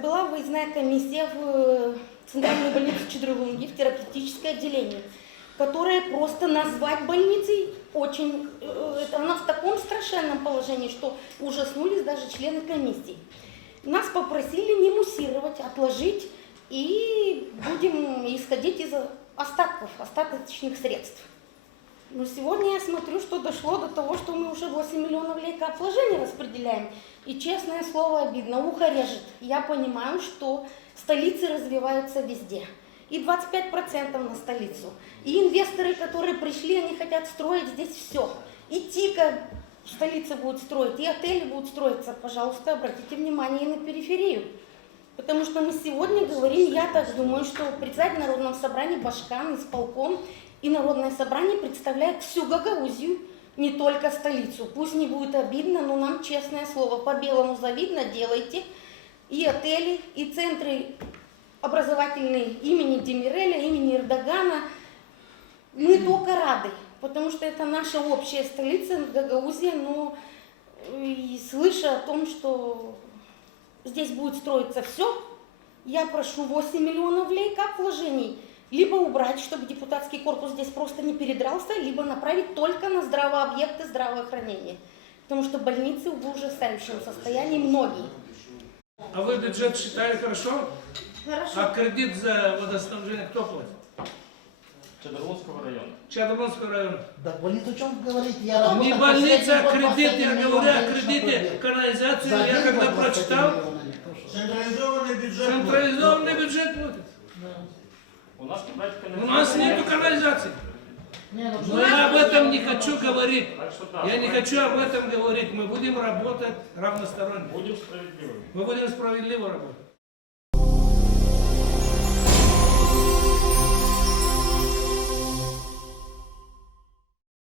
была выездная комиссия в Центральную больницу Чедрлунги, в терапевтическое отделение, которое просто назвать больницей очень... Она в таком страшенном положении, что ужаснулись даже члены комиссии. Нас попросили не муссировать, отложить, и будем исходить из остаточных средств. Но сегодня я смотрю, что дошло до того, что мы уже 8 миллионов лейкоотложений распределяем. И, честное слово, обидно, ухо режет. Я понимаю, что столицы развиваются везде. И 25% на столицу. И инвесторы, которые пришли, они хотят строить здесь все. И ТИКа в столице будет строить, и отели будут строиться. Пожалуйста, обратите внимание и на периферию. Потому что мы сегодня говорим, я так думаю, что председатель Народного собрания Башкан, исполком и Народное собрание представляет всю Гагаузию, не только столицу. Пусть не будет обидно, но нам, честное слово, по-белому завидно, делайте. И отели, и центры образовательные имени Демиреля, имени Эрдогана. Мы только рады, потому что это наша общая столица, Гагаузия, но и слыша о том, что здесь будет строиться все, я прошу 8 миллионов лейкоотложений либо убрать, чтобы депутатский корпус здесь просто не передрался, либо направить только на объекты здравоохранения. Потому что больницы в ужасающем состоянии многие. А вы бюджет считали хорошо? Хорошо. А кредит за водоснабжение кто платит? Чедрлунского района. Чедрлунского района. Да больницу о чем говорить? Я Не работал больница, а последний год, кредит, я 21 говорю о миллион, кредите, конечно, канализацию, за я один когда год 21 прочитал, миллиона, прошу. Централизованный бюджет. централизованный бюджет платит. У нас, У нас нету канализации. Не, ну, Но я об этом не хочу говорить. Так что да, Я не хочу об этом говорить. Мы будем работать равносторонне. будем справедливыми. Мы будем справедливо работать.